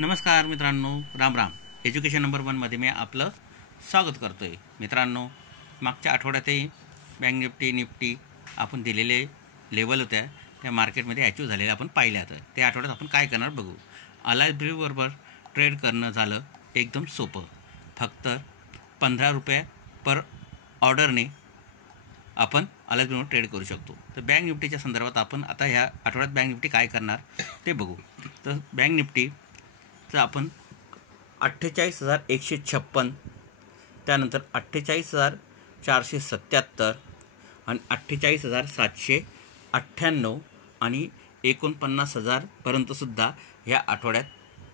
नमस्कार मित्रांनो, Ram Ram. Education number 1मध्ये मी आपलं स्वागत करतो आहे. मित्रांनो, मागच्या आठवड्यातही बँक निफ्टी आपण दिलेले लेवल होत्या त्या मार्केटमध्ये अचीव झालेल्या आपण पाहिल्या. तर त्या आठवड्यात आपण काय करणार बघू. अलायन्स बरोबर ट्रेड करणं झालं एकदम सोपं. फक्त 15 रुपये पर ऑर्डरने आपण अलायन्स बरोबर ट्रेड करू शकतो. तर बँक निफ्टीच्या संदर्भात आपण आता ह्या आठवड्यात बँक निफ्टी काय करणार ते बघू. तर बँक निफ्टीचं आपण 48,156, त्यानंतर 48,477 आणि 48,798 आणि 49,000पर्यंतसुद्धा ह्या आठवड्यात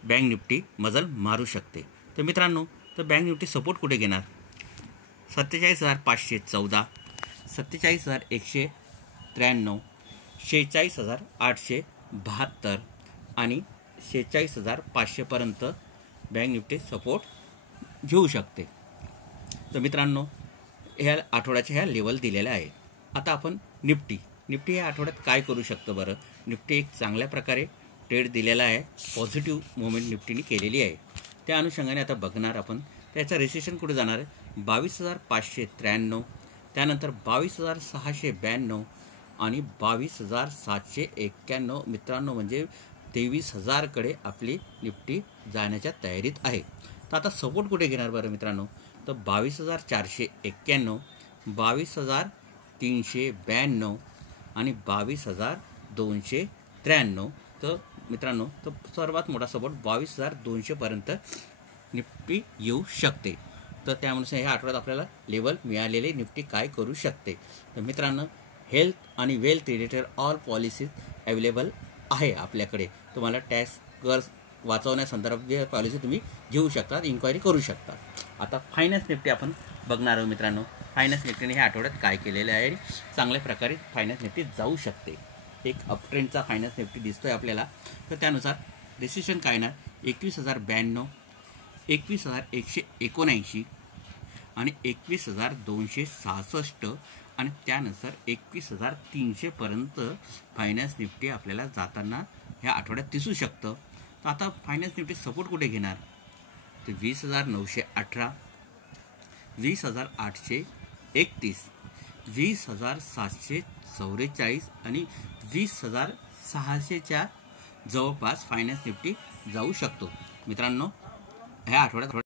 बँक निफ्टी मजल मारू शकते. तर मित्रांनो, तर बँक निफ्टी सपोर्ट कुठे घेणार? 47,514, 47,193, 46,872 आणि 46,500पर्यंत बँक निफ्टी सपोर्ट घेऊ शकते. तर मित्रांनो, ह्या आठवड्याच्या ह्या लेवल दिलेल्या आहे. आता आपण निफ्टी ह्या आठवड्यात काय करू शकतो बरं. निफ्टी एक चांगल्या प्रकारे ट्रेड दिलेला आहे. पॉझिटिव्ह मुवमेंट निफ्टीने केलेली आहे. त्या अनुषंगाने आता बघणार आपण त्याचं रेजिस्ट्रेशन कुठे जाणार आहे. 22,593, त्यानंतर 22,692 आणि 22,791. मित्रांनो, म्हणजे 23,000कडे आपली निफ्टी जाण्याच्या तयारीत आहे. तर आता सपोर्ट कुठे घेणार बरं मित्रांनो. तर 22,491, 22,392 आणि 22,293. तर मित्रांनो, तर सर्वात मोठा सपोर्ट 22,200पर्यंत निफ्टी येऊ शकते. तर त्यानुसार ह्या आठवड्यात आपल्याला लेवल मिळालेले निफ्टी काय करू शकते. तर मित्रांनो, हेल्थ आणि wealth related all policies available आहे आपल्याकडे. तुम्हाला टॅक्स कर वाचवण्यासंदर्भात पॉलिसी तुम्ही घेऊ शकता, इन्क्वायरी करू शकता. आता फायनान्स निफ्टी आपण बघणार आहोत. मित्रांनो, फायनान्स निफ्टीने ह्या आठवड्यात काय केलेलं आहे. चांगल्या प्रकारे फायनान्स निफ्टी जाऊ शकते. एक अपट्रेंडचा फायनान्स निफ्टी दिसतोय आपल्याला. तर त्यानुसार रेजिस्ट्रेशन काय येणार. 21,092, 21,179 आणि 21,266 आणि त्यानुसार 21,300पर्यंत फायनान्स निफ्टी आपल्याला जाताना ह्या आठवड्यात दिसू शकतं. तर आता फायनान्स निफ्टी सपोर्ट कुठे घेणार. तर 20,918, 20,831, 20,744 आणि 20,600च्या जवळपास फायनान्स निफ्टी जाऊ शकतो. मित्रांनो, ह्या आठवड्यात